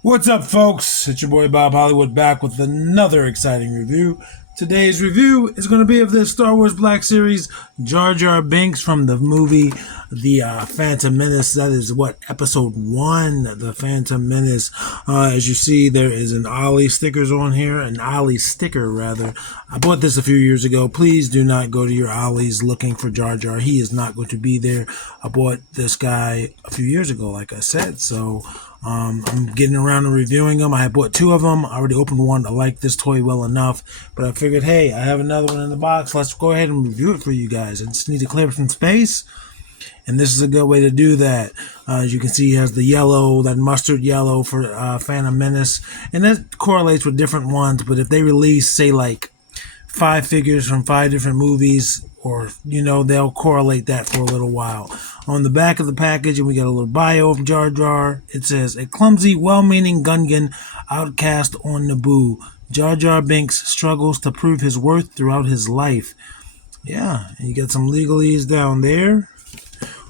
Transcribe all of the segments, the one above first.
What's up, folks? It's your boy Bob Hollywood back with another exciting review. Today's review is going to be of the Star Wars Black Series Jar Jar Binks from the movie The Phantom Menace. That is episode 1, The Phantom Menace. As you see, there is an Ollie stickers on here, an Ollie sticker rather. I bought this a few years ago. Please do not go to your Ollies looking for Jar Jar. He is not going to be there. I bought this guy a few years ago, like I said, so I'm getting around to reviewing them. I had bought 2 of them. I already opened one. I like this toy well enough, but I figured, hey, I have another one in the box. Let's go ahead and review it for you guys. I just need to clear some space, and this is a good way to do that. As you can see, he has the yellow, that mustard yellow for Phantom Menace, and that correlates with different ones, but if they release, say, like 5 figures from 5 different movies, or they'll correlate that for a little while. On the back of the package, and we got a little bio of Jar Jar. It says, a clumsy, well-meaning Gungan outcast on Naboo. Jar Jar Binks struggles to prove his worth throughout his life. Yeah, and you got some legalese down there.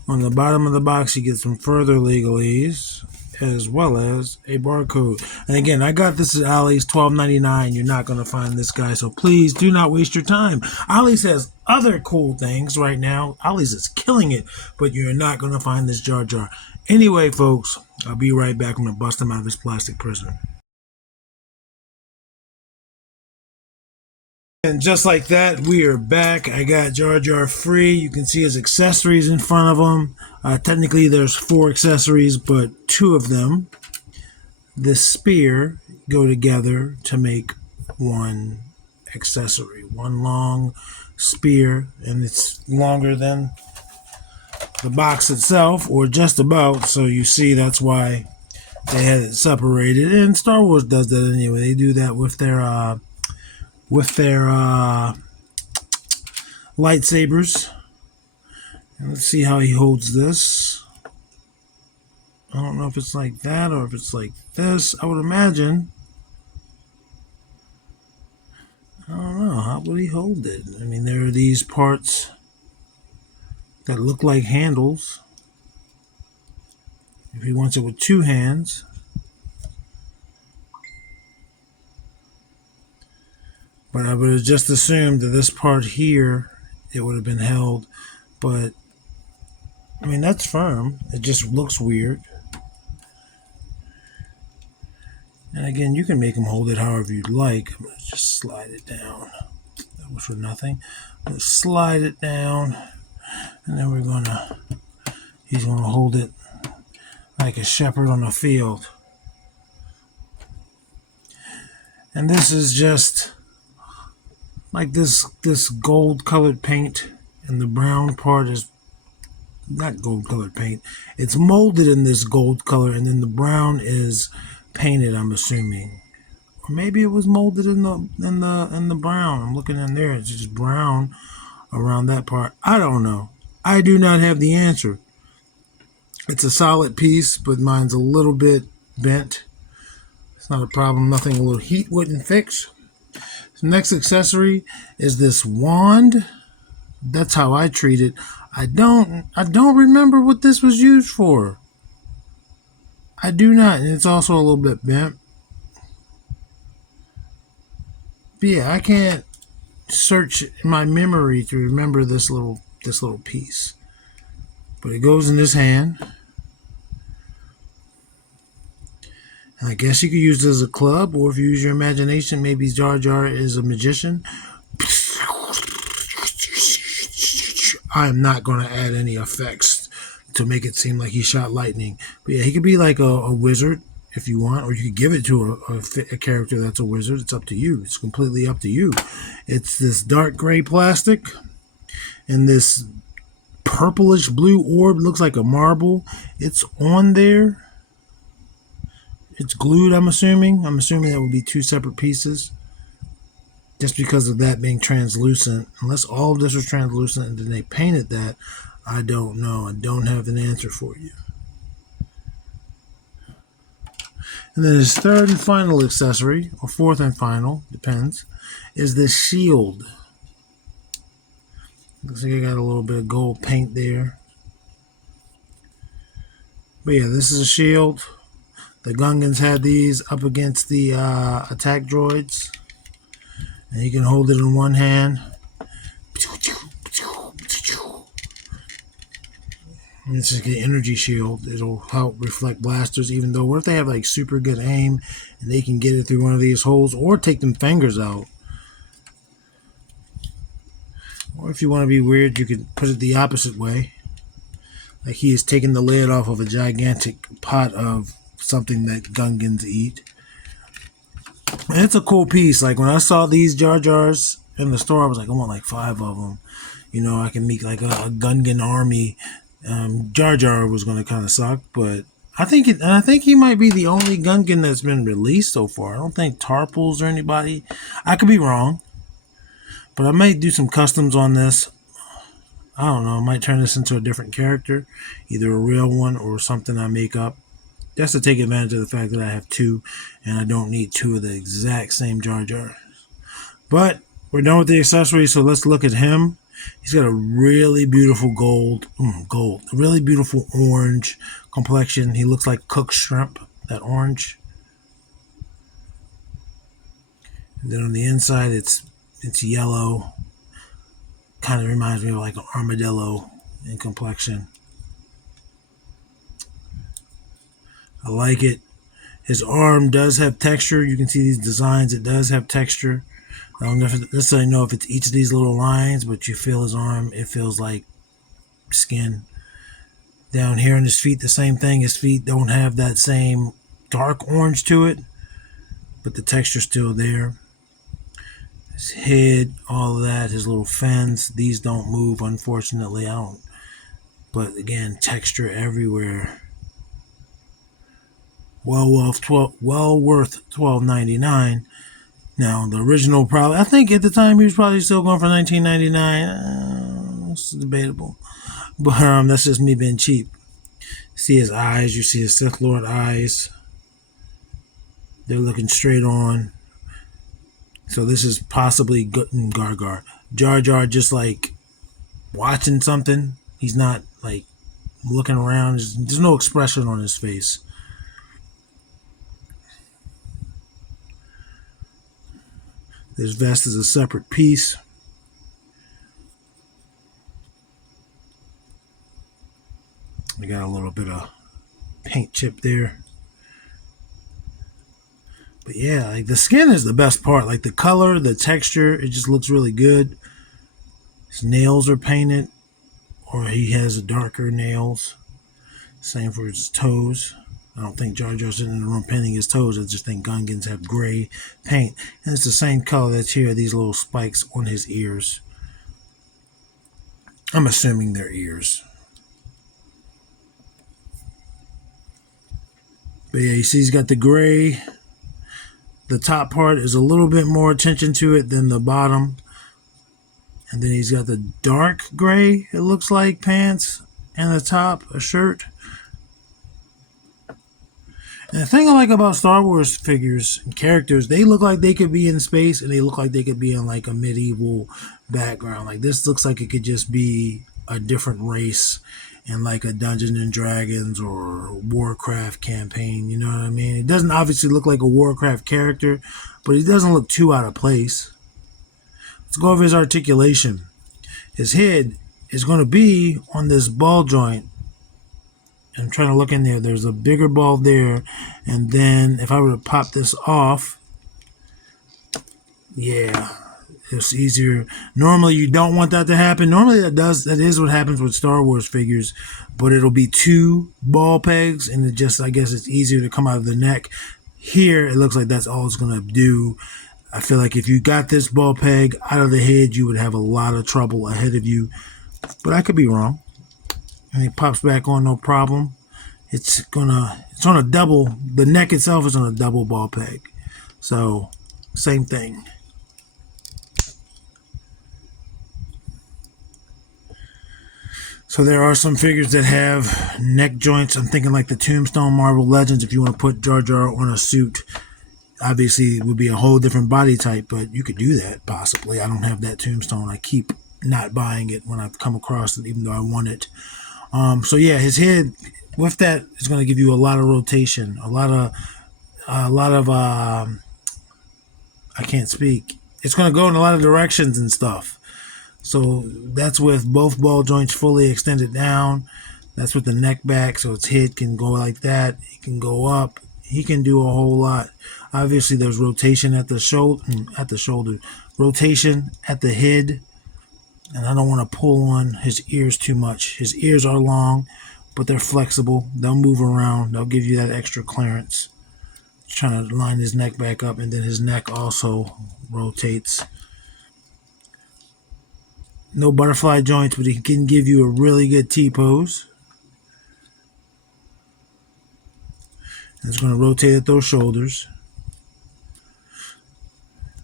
On the bottom of the box, you get some further legalese, as well as a barcode. And again, I got this at Ollie's, $12.99. You're not going to find this guy, so please do not waste your time. Ollie's has other cool things right now. Ollie's is killing it, but you're not going to find this Jar Jar. Anyway, folks, I'll be right back. I'm going to bust him out of his plastic prison. And just like that, we are back. I got Jar Jar free. You can see his accessories in front of him. Technically, there's 4 accessories, but 2 of them, this spear, go together to make one accessory. One long spear, and it's longer than the box itself, or just about. So you see, that's why they had it separated. And Star Wars does that anyway. They do that with their lightsabers. And let's see how he holds this. I don't know if it's like that or if it's like this. I would imagine. I don't know. How would he hold it? I mean, there are these parts that look like handles. If he wants it with 2 hands. But I would have just assumed that this part here, it would have been held. But, I mean, that's firm. It just looks weird. And again, you can make him hold it however you'd like. I'm going to just slide it down. That was for nothing. Let's slide it down. And then he's going to hold it like a shepherd on a field. And this is just like this gold colored paint, and the brown part is not gold colored paint. It's molded in this gold color, and then the brown is painted, I'm assuming. Or maybe it was molded in the brown. I'm looking in there, it's just brown around that part. I don't know. I do not have the answer. It's a solid piece, but mine's a little bit bent. It's not a problem. Nothing a little heat wouldn't fix. The next accessory is this wand. That's how I treat it. I don't remember what this was used for. I do not, and it's also a little bit bent. But yeah, I can't search in my memory to remember this little piece. But it goes in this hand. And I guess you could use it as a club, or if you use your imagination, maybe Jar Jar is a magician. I am not going to add any effects to make it seem like he shot lightning. But yeah, he could be like a wizard if you want, or you could give it to a character that's a wizard. It's up to you. It's completely up to you. It's this dark gray plastic and this purplish blue orb. Looks like a marble. It's on there. It's glued, I'm assuming. I'm assuming that would be 2 separate pieces. Just because of that being translucent. Unless all of this was translucent and then they painted that, I don't know. I don't have an answer for you. And then his third and final accessory, or fourth and final, depends, is this shield. Looks like I got a little bit of gold paint there. But yeah, this is a shield. The Gungans had these up against the attack droids, and you can hold it in one hand. And it's like an energy shield. It'll help reflect blasters, even though what if they have like super good aim and they can get it through one of these holes or take them fingers out. Or if you want to be weird, you could put it the opposite way. Like he is taking the lid off of a gigantic pot of something that Gungans eat. And it's a cool piece. Like when I saw these Jar Jars in the store, I was like, I want like 5 of them. You know, I can make like a Gungan army. Jar Jar was going to kind of suck, but I think he might be the only Gungan that's been released so far. I don't think Tarpals or anybody. I could be wrong, but I might do some customs on this. I don't know. I might turn this into a different character, either a real one or something I make up. Just to take advantage of the fact that I have 2, and I don't need 2 of the exact same Jar Jar. But we're done with the accessories, so let's look at him. He's got a really beautiful a really beautiful orange complexion. He looks like cooked shrimp, that orange. And then on the inside, it's yellow. Kind of reminds me of like an armadillo in complexion. I like it. His arm does have texture. You can see these designs. It does have texture. I don't necessarily know if it's each of these little lines, but you feel his arm. It feels like skin. Down here on his feet, the same thing. His feet don't have that same dark orange to it, but the texture's still there. His head, all of that, his little fins, these don't move, unfortunately. But again, texture everywhere. Well worth $12.99. Now the original I think at the time he was probably still going for $19.99. It's debatable, but that's just me being cheap. See his eyes. You see his Sith Lord eyes. They're looking straight on. So this is possibly Guten Gargar. Jar Jar just like watching something. He's not like looking around. There's no expression on his face. This vest is a separate piece. We got a little bit of paint chip there. But yeah, like the skin is the best part. Like the color, the texture, it just looks really good. His nails are painted, or he has darker nails. Same for his toes. I don't think Jar Jar's in the room painting his toes. I just think Gungans have gray paint. And it's the same color that's here, these little spikes on his ears. I'm assuming they're ears. But yeah, you see he's got the gray. The top part is a little bit more attention to it than the bottom. And then he's got the dark gray, it looks like, pants. And the top, a shirt. And the thing I like about Star Wars figures and characters, they look like they could be in space and they look like they could be in like a medieval background. Like this looks like it could just be a different race in like a Dungeons and Dragons or Warcraft campaign. You know what I mean? It doesn't obviously look like a Warcraft character, but he doesn't look too out of place. Let's go over his articulation. His head is going to be on this ball joint. I'm trying to look in there. There's a bigger ball there. And then if I were to pop this off, yeah, it's easier. Normally you don't want that to happen. Normally that is what happens with Star Wars figures, but it'll be 2 ball pegs and I guess it's easier to come out of the neck. Here, it looks like that's all it's going to do. I feel like if you got this ball peg out of the head, you would have a lot of trouble ahead of you, but I could be wrong. And it pops back on, no problem. It's on a double. The neck itself is on a double ball peg. So, same thing. So there are some figures that have neck joints. I'm thinking like the Tombstone Marvel Legends. If you want to put Jar Jar on a suit, obviously it would be a whole different body type, but you could do that possibly. I don't have that Tombstone. I keep not buying it when I've come across it, even though I want it. So yeah, his head with that, it's going to give you a lot of rotation, a lot of I can't speak. It's going to go in a lot of directions and stuff. So that's with both ball joints fully extended down. That's with the neck back, so its head can go like that. It can go up. He can do a whole lot. Obviously, there's rotation at the shoulder, rotation at the head, and I don't want to pull on his ears too much. His ears are long, but they're flexible. They'll move around. They'll give you that extra clearance. Trying to line his neck back up, and then his neck also rotates. No butterfly joints, but he can give you a really good T-pose. It's going to rotate at those shoulders.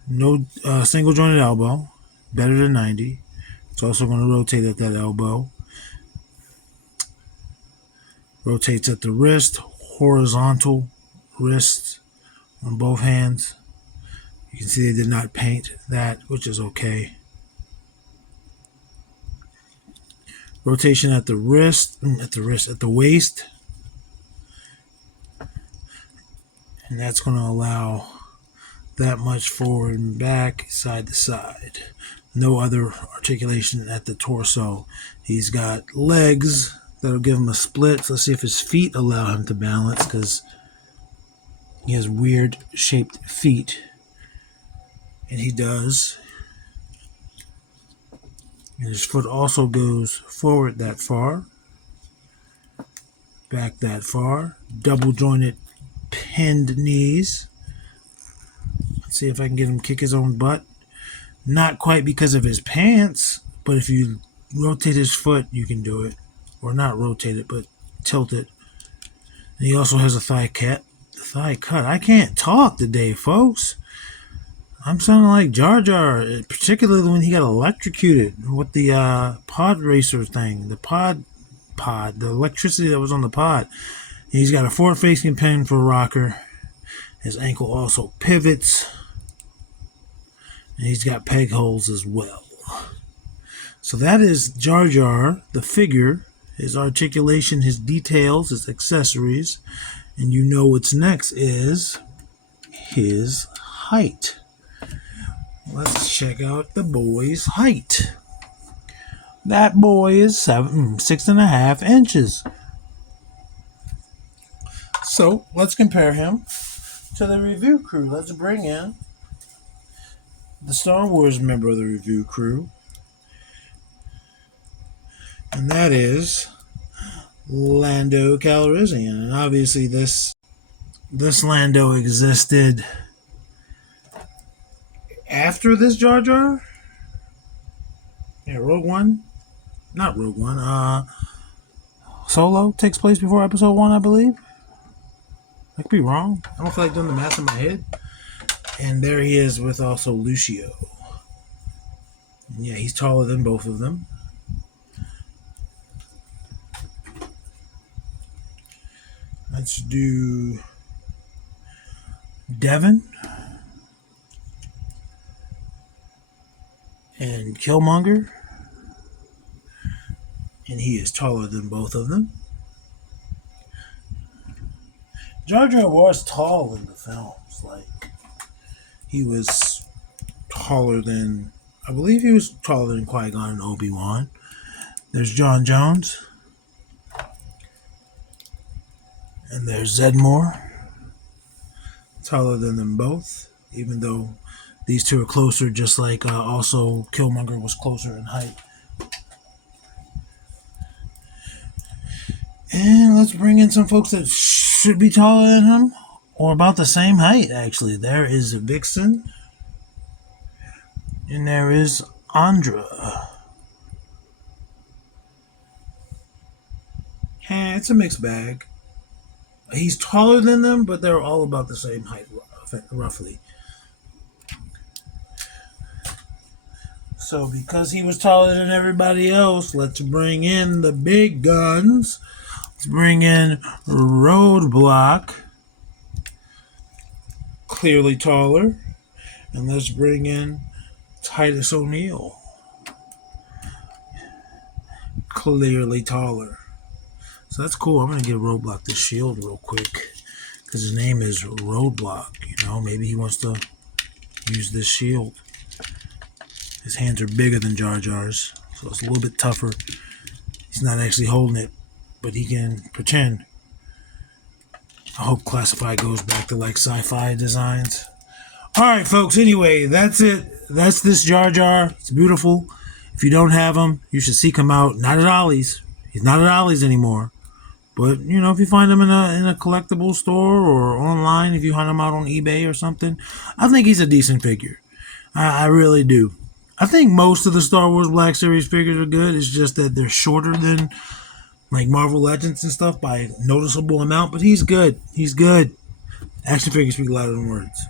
No single jointed elbow, better than 90. It's also going to rotate at that elbow. Rotates at the wrist, horizontal wrist on both hands. You can see they did not paint that, which is okay. Rotation at the wrist, at the waist. And that's going to allow that much forward and back, side to side. No other articulation at the torso. He's got legs that'll give him a split. Let's see if his feet allow him to balance, because he has weird shaped feet. And he does. And his foot also goes forward that far, back that far. Double jointed pinned knees. Let's see if I can get him to kick his own butt. Not quite because of his pants, but if you rotate his foot, you can do it. Or not rotate it, but tilt it. And he also has a thigh cut. I can't talk today, folks. I'm sounding like Jar Jar, particularly when he got electrocuted with the pod racer thing. The electricity that was on the pod. He's got a forward-facing pin for a rocker. His ankle also pivots. And he's got peg holes as well. So that is Jar Jar, the figure, his articulation, his details, his accessories. And you know what's next is his height. Let's check out the boy's height. That boy is 6.5 inches. So let's compare him to the review crew. Let's bring in the Star Wars member of the review crew. And that is Lando Calrissian. And obviously this Lando existed after this Jar Jar. Yeah, Rogue One. Not Rogue One. Solo takes place before Episode 1, I believe. I could be wrong. I don't feel like doing the math in my head. And there he is with also Lucio. And yeah, he's taller than both of them. Let's do Devin and Killmonger. And he is taller than both of them. Jar Jar was tall in the films. Like, he was taller than, I believe he was taller than Qui-Gon and Obi-Wan. There's John Jones. And there's Zedmore. Taller than them both, even though these two are closer, just like also Killmonger was closer in height. And let's bring in some folks that should be taller than him, or about the same height, actually. There is Vixen, and there is Andra. And it's a mixed bag. He's taller than them, but they're all about the same height, roughly. So because he was taller than everybody else, let's bring in the big guns. Let's bring in Roadblock, clearly taller. And let's bring in Titus O'Neil, clearly taller. So that's cool. I'm gonna give Roadblock this shield real quick because his name is Roadblock. You know, maybe he wants to use this shield. His hands are bigger than Jar Jar's, so it's a little bit tougher. He's not actually holding it, but he can pretend. I hope Classified goes back to like sci-fi designs. Alright, folks, anyway, that's it. That's this Jar Jar. It's beautiful. If you don't have him, you should seek him out. Not at Ollie's. He's not at Ollie's anymore. But, you know, if you find him in a collectible store or online, if you hunt him out on eBay or something, I think he's a decent figure. I really do. I think most of the Star Wars Black Series figures are good. It's just that they're shorter than like Marvel Legends and stuff by a noticeable amount, but he's good. He's good. Action figures speak louder than words.